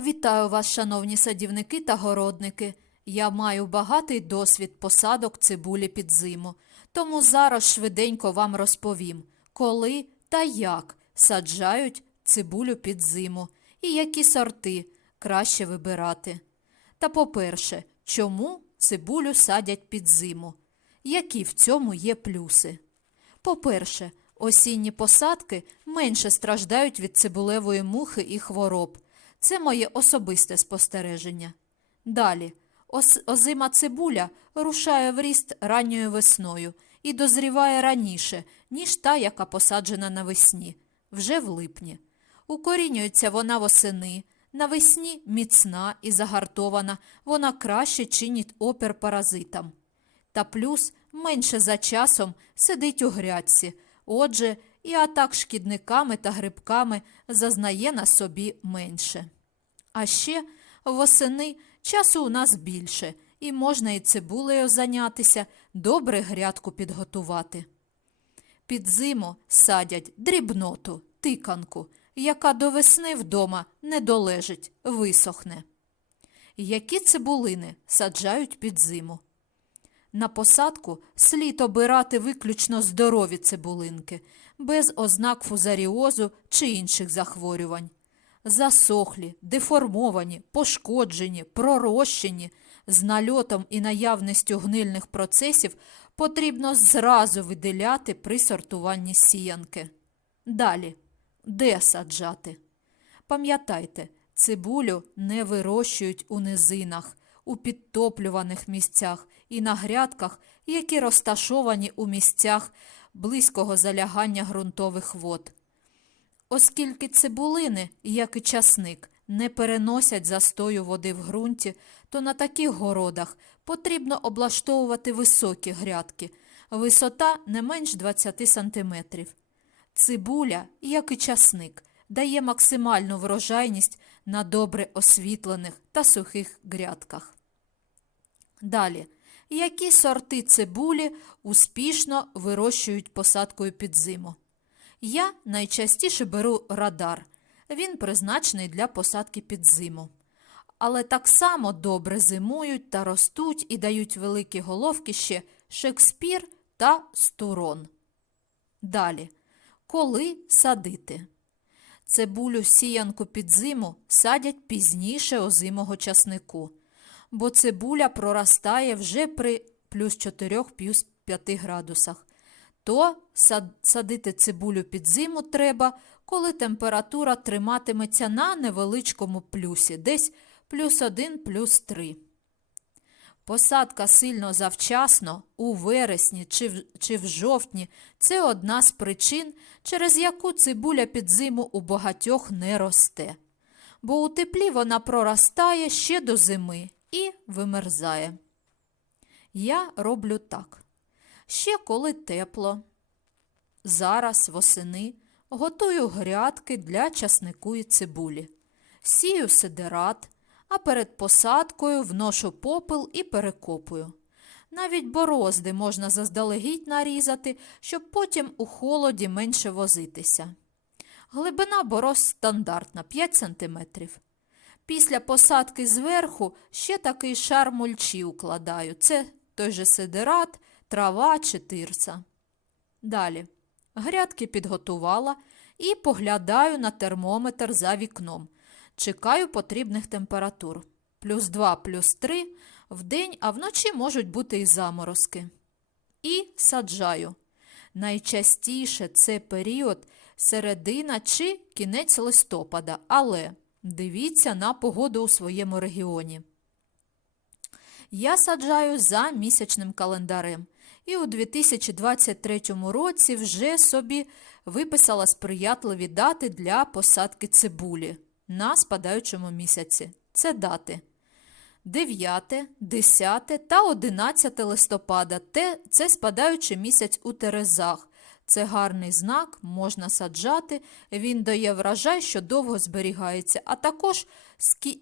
Вітаю вас, шановні садівники та городники. Я маю багатий досвід посадок цибулі під зиму, тому зараз швиденько вам розповім, коли та як саджають цибулю під зиму і які сорти краще вибирати. Та по-перше, чому цибулю садять під зиму? Які в цьому є плюси? По-перше, осінні посадки менше страждають від цибулевої мухи і хвороб. Це моє особисте спостереження. Далі, озима цибуля рушає в ріст ранньою весною і дозріває раніше, ніж та, яка посаджена навесні, вже в липні. Укорінюється вона восени, навесні міцна і загартована, вона краще чинить опір паразитам. Та плюс менше за часом сидить у грядці, отже, і атак шкідниками та грибками зазнає на собі менше. А ще восени часу у нас більше, і можна і цибулею зайнятися, добре грядку підготувати. Під зиму садять дрібноту, тиканку, яка до весни вдома не долежить, висохне. Які цибулини саджають під зиму? На посадку слід обирати виключно здорові цибулинки, без ознак фузаріозу чи інших захворювань. Засохлі, деформовані, пошкоджені, пророщені, з нальотом і наявністю гнильних процесів потрібно зразу виділяти при сортуванні сіянки. Далі. Де саджати? Пам'ятайте, цибулю не вирощують у низинах, у підтоплюваних місцях і на грядках, які розташовані у місцях близького залягання ґрунтових вод. Оскільки цибулини, як і часник, не переносять застою води в ґрунті, то на таких городах потрібно облаштовувати високі грядки, висота не менш 20 см. Цибуля, як і часник, дає максимальну врожайність на добре освітлених та сухих грядках. Далі. Які сорти цибулі успішно вирощують посадкою під зиму? Я найчастіше беру радар. Він призначений для посадки під зиму. Але так само добре зимують та ростуть і дають великі головки ще Шекспір та Стурон. Далі. Коли садити? Цибулю сіянку під зиму садять пізніше озимого часнику, бо цибуля проростає вже при плюс 4 плюс 5 градусах. То садити цибулю під зиму треба, коли температура триматиметься на невеличкому плюсі, десь плюс 1, плюс 3. Посадка сильно завчасно, у вересні чи в, чи в жовтні це одна з причин, через яку цибуля під зиму у багатьох не росте. Бо у теплі вона проростає ще до зими і вимерзає. Я роблю так. Ще коли тепло. Зараз восени готую грядки для часнику і цибулі. Сію сидерат, а перед посадкою вношу попел і перекопую. Навіть борозди можна заздалегідь нарізати, щоб потім у холоді менше возитися. Глибина борозд стандартна 5 см. Після посадки зверху ще такий шар мульчі укладаю. Це той же сидерат, трава чи тирса. Далі. Грядки підготувала і поглядаю на термометр за вікном. Чекаю потрібних температур. Плюс 2, плюс 3 в день, а вночі можуть бути і заморозки. І саджаю. Найчастіше це період середина чи кінець листопада, але дивіться на погоду у своєму регіоні. Я саджаю за місячним календарем і у 2023 році вже собі виписала сприятливі дати для посадки цибулі на спадаючому місяці. Це дати 9, 10 та 11 листопада. Це спадаючий місяць у Терезах. Це гарний знак, можна саджати, він дає врожай, що довго зберігається, а також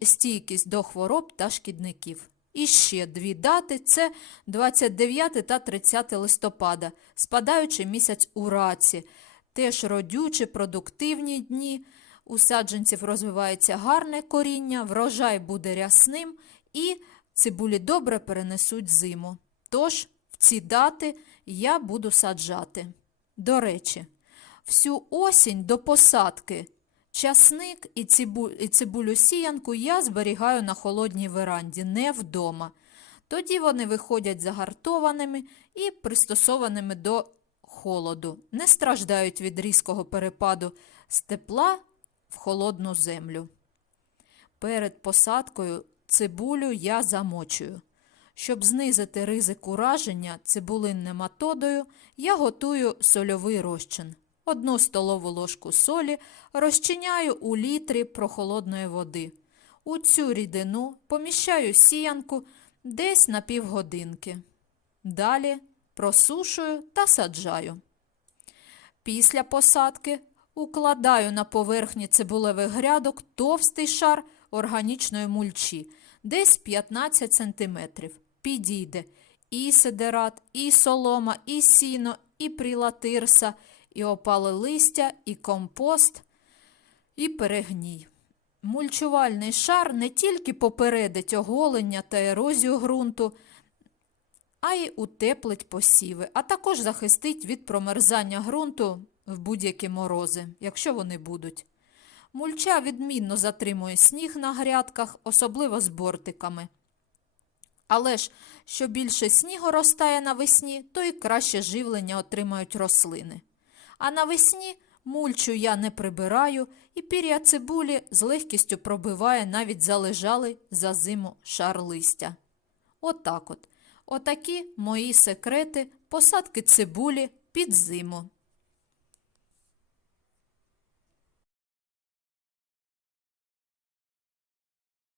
стійкість до хвороб та шкідників. І ще дві дати це 29 та 30 листопада, спадаючий місяць у раці, теж родючі, продуктивні дні. у саджанців розвивається гарне коріння, врожай буде рясним і цибулі добре перенесуть зиму. Тож в ці дати я буду саджати. До речі, всю осінь до посадки часник і, цибу... і цибулю сіянку я зберігаю на холодній веранді, не вдома. Тоді вони виходять загартованими і пристосованими до холоду, не страждають від різкого перепаду з тепла в холодну землю. Перед посадкою цибулю я замочую. Щоб знизити ризик ураження цибулин нематодою, я готую сольовий розчин. Одну столову ложку солі розчиняю у літрі прохолодної води. У цю рідину поміщаю сіянку десь на півгодинки. Далі просушую та саджаю. Після посадки укладаю на поверхні цибулевих грядок товстий шар органічної мульчі, десь 15 см. Підійде і сидерат, і солома, і сіно, і прілатирса, і опале листя, і компост, і перегній. Мульчувальний шар не тільки попередить оголення та ерозію ґрунту, а й утеплить посіви, а також захистить від промерзання ґрунту в будь-які морози, якщо вони будуть. Мульча відмінно затримує сніг на грядках, особливо з бортиками. Але ж, що більше снігу розтає навесні, то й краще живлення отримають рослини. А навесні мульчу я не прибираю, і пір'я цибулі з легкістю пробиває навіть залежалий за зиму шар листя. Отак от. Отакі мої секрети посадки цибулі під зиму.